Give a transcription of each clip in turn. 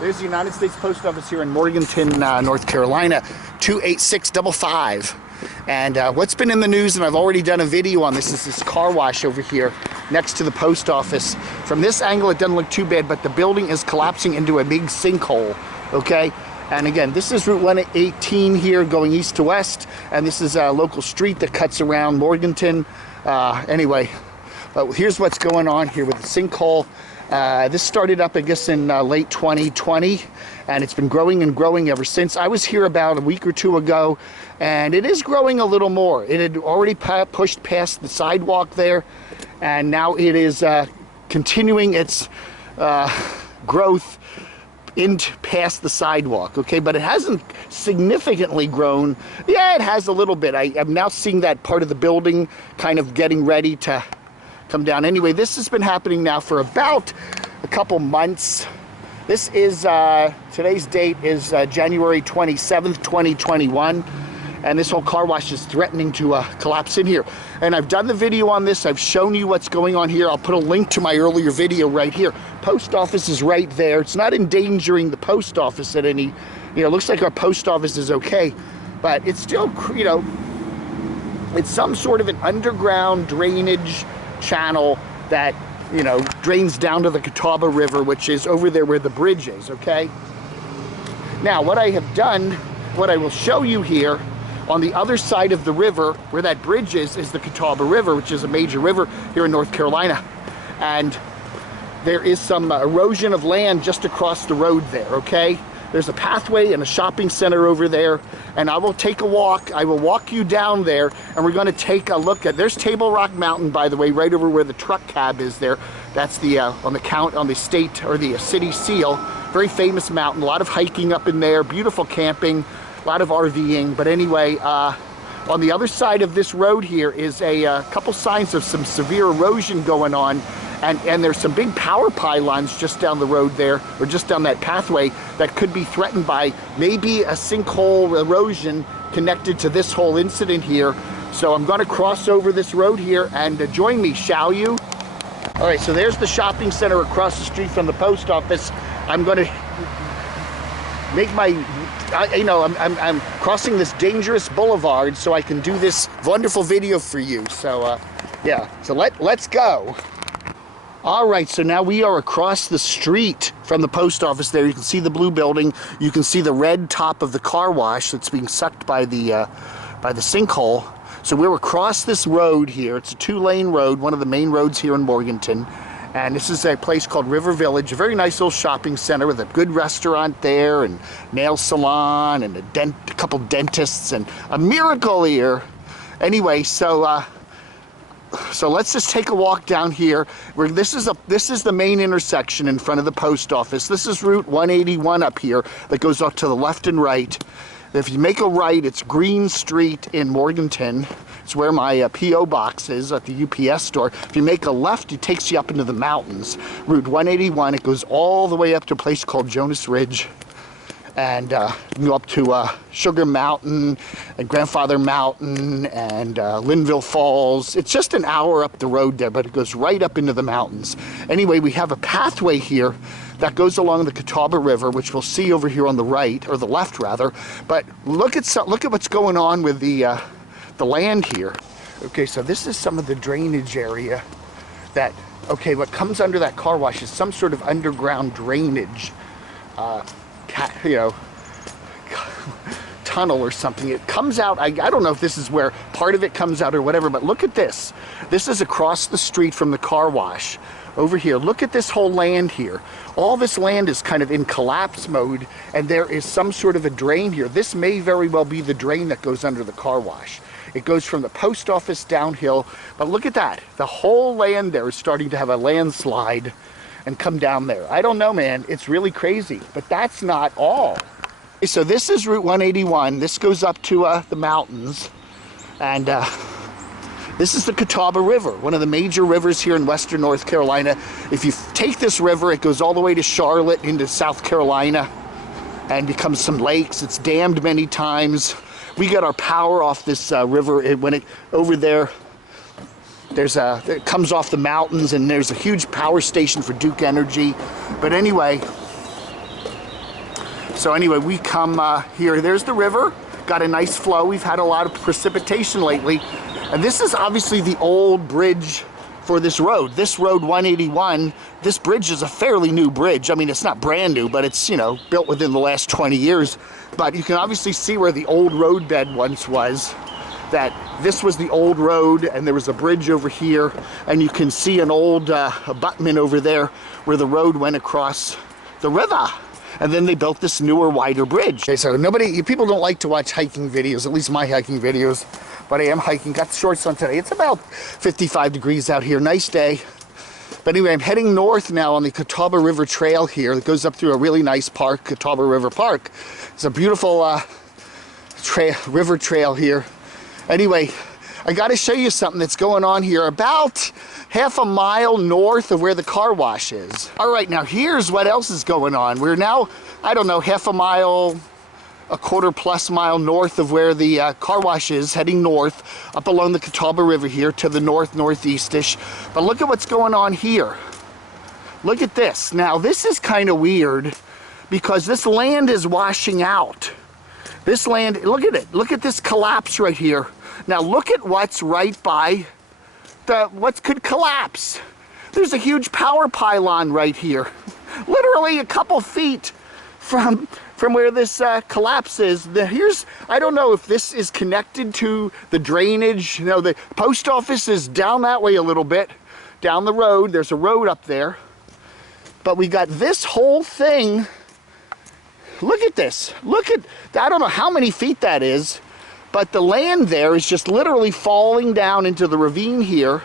There's the United States Post Office here in Morganton, North Carolina, 28655. And what's been in the news, and I've already done a video on this, is this car wash over here next to the post office. From this angle, it doesn't look too bad, but the building is collapsing into a big sinkhole, okay? And again, this is Route 118 here going east to west, and this is a local street that cuts around Morganton. Anyway, but here's what's going on here with the sinkhole. This started up, I guess, in late 2020, and it's been growing and growing ever since. I was here about a week or two ago, and it is growing a little more. It had already pushed past the sidewalk there, and now it is continuing its growth past the sidewalk, okay? But it hasn't significantly grown. Yeah, it has a little bit. I'm now seeing that part of the building kind of getting ready to come down. Anyway, this has been happening now for about a couple months. This is, today's date is January 27th, 2021. And this whole car wash is threatening to collapse in here. And I've done the video on this. I've shown you what's going on here. I'll put a link to my earlier video right here. Post office is right there. It's not endangering the post office at any, it looks like our post office is okay, but it's still, it's some sort of an underground drainage channel that, drains down to the Catawba River, which is over there where the bridge is, okay? Now, what I have done, what I will show you here, on the other side of the river, where that bridge is the Catawba River, which is a major river here in North Carolina. And there is some erosion of land just across the road there, okay? There's a pathway and a shopping center over there, and I will take a walk. I will walk you down there, and we're gonna take a look at, there's Table Rock Mountain, by the way, right over where the truck cab is there. That's the, on the state, or the city seal. Very famous mountain, a lot of hiking up in there, beautiful camping, a lot of RVing. But anyway, on the other side of this road here is a couple signs of some severe erosion going on. And there's some big power pylons just down the road there, or just down that pathway, that could be threatened by maybe a sinkhole erosion connected to this whole incident here. So I'm gonna cross over this road here, and join me, shall you? All right, so there's the shopping center across the street from the post office. I'm gonna make my, I'm crossing this dangerous boulevard so I can do this wonderful video for you. So yeah, so let's go. All right, so now we are across the street from the post office there. You can see the blue building. You can see the red top of the car wash that's being sucked by the sinkhole. So we're across this road here. It's a 2-lane road, one of the main roads here in Morganton. And this is a place called River Village, a very nice little shopping center with a good restaurant there, and nail salon, and a couple dentists, and a miracle here. Anyway, so let's just take a walk down here. This is the main intersection in front of the post office. This is Route 181 up here that goes off to the left and right. If you make a right, it's Green Street in Morganton. It's where my P.O. box is at the UPS store. If you make a left, it takes you up into the mountains. Route 181, it goes all the way up to a place called Jonas Ridge. And you go up to Sugar Mountain and Grandfather Mountain and Linville Falls. It's just an hour up the road there, but it goes right up into the mountains. Anyway, we have a pathway here that goes along the Catawba River, which we'll see over here on the right, or the left rather. But look at what's going on with the land here. Okay, so this is some of the drainage area that, okay, what comes under that car wash is some sort of underground drainage, tunnel or something. It comes out, I don't know if this is where part of it comes out or whatever, but look at this. This is across the street from the car wash. Over here, look at this whole land here. All this land is kind of in collapse mode, and there is some sort of a drain here. This may very well be the drain that goes under the car wash. It goes from the post office downhill, but look at that. The whole land there is starting to have a landslide and come down there. I don't know, man. It's really crazy, but that's not all. So this is Route 181. This goes up to the mountains, and this is the Catawba River, one of the major rivers here in western North Carolina. If you take this river, it goes all the way to Charlotte into South Carolina and becomes some lakes. It's dammed many times. We got our power off this river over there. It comes off the mountains, and there's a huge power station for Duke Energy. But anyway, So anyway, we come here. There's the river. Got a nice flow. We've had a lot of precipitation lately. And this is obviously the old bridge for this road. This road 181, this bridge is a fairly new bridge. I mean, it's not brand new, but it's, you know, built within the last 20 years. But you can obviously see where the old roadbed once was. That this was the old road, and there was a bridge over here, and you can see an old abutment over there where the road went across the river. And then they built this newer, wider bridge. Okay, so people don't like to watch hiking videos, at least my hiking videos, but I am hiking. Got the shorts on today. It's about 55 degrees out here. Nice day. But anyway, I'm heading north now on the Catawba River Trail here. It goes up through a really nice park, Catawba River Park. It's a beautiful river trail here. Anyway, I got to show you something that's going on here about half a mile north of where the car wash is. All right, now here's what else is going on. We're now, I don't know, half a mile, a quarter plus mile north of where the car wash is, heading north up along the Catawba River here to the northeast-ish. But look at what's going on here. Look at this. Now, this is kind of weird because this land is washing out. This land, look at it. Look at this collapse right here. Now look at what's right by what could collapse. There's a huge power pylon right here. Literally a couple feet from where this collapse is. I don't know if this is connected to the drainage. You know, the post office is down that way a little bit, down the road. There's a road up there. But we got this whole thing. Look at this. Look at, I don't know how many feet that is. But the land there is just literally falling down into the ravine here.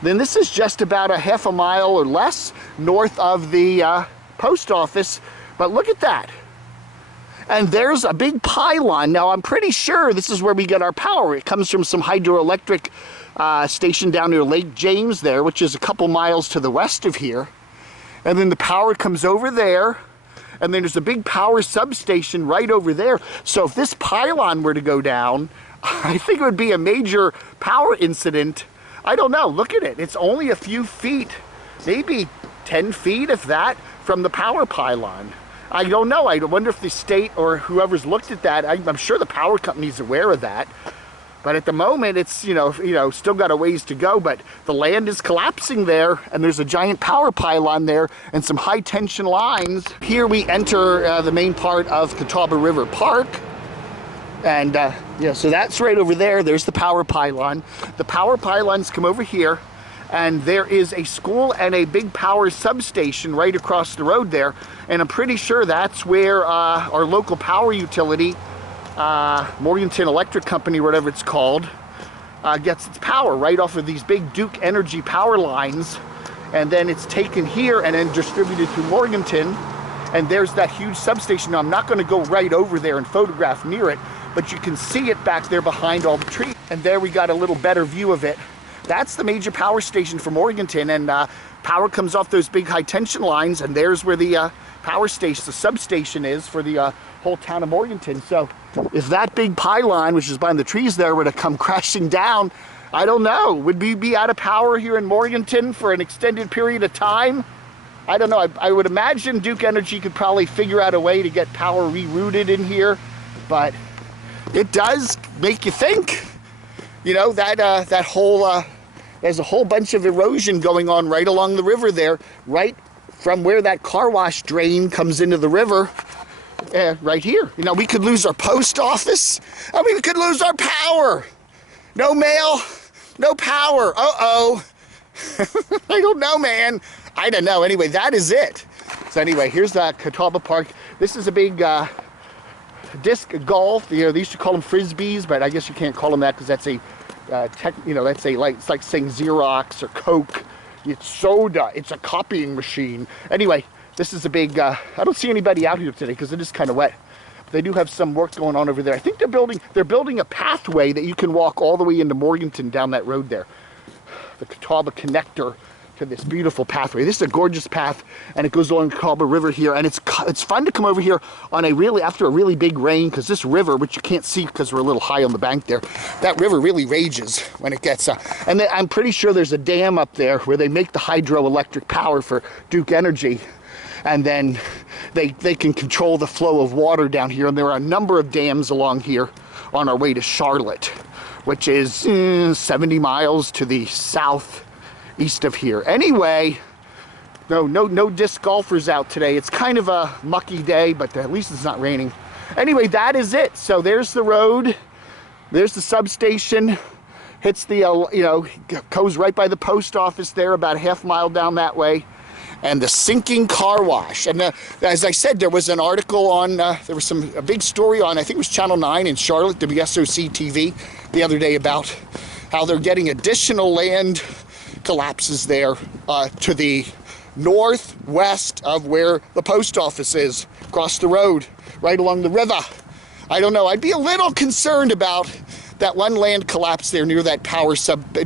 Then this is just about a half a mile or less north of the post office. But look at that. And there's a big pylon. Now, I'm pretty sure this is where we get our power. It comes from some hydroelectric station down near Lake James there, which is a couple miles to the west of here. And then the power comes over there. And then there's a big power substation right over there. So if this pylon were to go down, I think it would be a major power incident. I don't know. Look at it. It's only a few feet, maybe 10 feet, if that, from the power pylon. I don't know. I wonder if the state or whoever's looked at that, I'm sure the power company's aware of that. But at the moment, it's, you know, still got a ways to go, but the land is collapsing there, and there's a giant power pylon there and some high tension lines. Here we enter the main part of Catawba River Park. And yeah, so that's right over there. There's the power pylon. The power pylons come over here, and there is a school and a big power substation right across the road there. And I'm pretty sure that's where our local power utility, Morganton Electric Company, whatever it's called, gets its power right off of these big Duke Energy power lines, and then it's taken here and then distributed to Morganton, and there's that huge substation. Now, I'm not going to go right over there and photograph near it, but you can see it back there behind all the trees, and there we got a little better view of it. That's the major power station for Morganton, and power comes off those big high tension lines, and there's where the power station, the substation is for the whole town of Morganton. So if that big pylon, which is behind the trees there, were to come crashing down, I don't know. Would we be out of power here in Morganton for an extended period of time? I don't know. I would imagine Duke Energy could probably figure out a way to get power rerouted in here, but it does make you think. You know, that whole, there's a whole bunch of erosion going on right along the river there, right from where that car wash drain comes into the river. Right here. You know, we could lose our post office. I mean, we could lose our power. No mail, no power. Uh-oh. I don't know, man. I don't know. Anyway, that is it. So anyway, here's the Catawba Park. This is a big disc golf. You know, they used to call them frisbees, but I guess you can't call them that because that's a that's a, like, it's like saying Xerox or Coke. It's soda. It's a copying machine. Anyway, this is a big, I don't see anybody out here today because it is kind of wet. But they do have some work going on over there. I think they're building a pathway that you can walk all the way into Morganton down that road there. The Catawba connector to this beautiful pathway. This is a gorgeous path, and it goes along the Catawba River here, and it's fun to come over here on after a really big rain, because this river, which you can't see because we're a little high on the bank there, that river really rages when it gets and then I'm pretty sure there's a dam up there where they make the hydroelectric power for Duke Energy. and then they can control the flow of water down here. And there are a number of dams along here on our way to Charlotte, which is 70 miles to the southeast of here. Anyway, no disc golfers out today. It's kind of a mucky day, but at least it's not raining. Anyway, that is it. So there's the road. There's the substation. Hits the, goes right by the post office there, about a half mile down that way. And the sinking car wash. And as I said, there was an article on, there was a big story on, I think it was Channel 9 in Charlotte, WSOC TV, the other day about how they're getting additional land collapses there to the northwest of where the post office is, across the road, right along the river. I don't know. I'd be a little concerned about that one land collapse there near that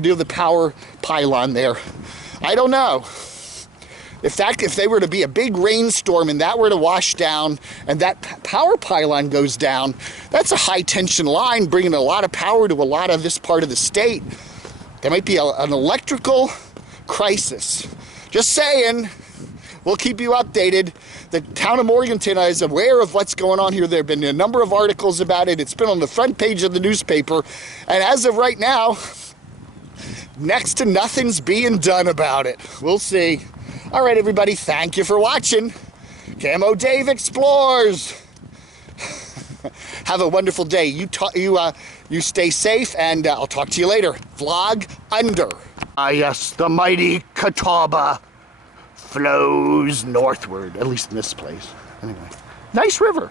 near the power pylon there. I don't know. If they were to be a big rainstorm and that were to wash down and that power pylon goes down, that's a high tension line bringing a lot of power to a lot of this part of the state. There might be an electrical crisis. Just saying. We'll keep you updated. The town of Morganton is aware of what's going on here. There have been a number of articles about it. It's been on the front page of the newspaper. And as of right now, next to nothing's being done about it. We'll see. All right, everybody, thank you for watching. Camo Dave Explores. Have a wonderful day. You stay safe, and I'll talk to you later. Vlog under. Ah, yes, the mighty Catawba flows northward, at least in this place. Anyway, nice river.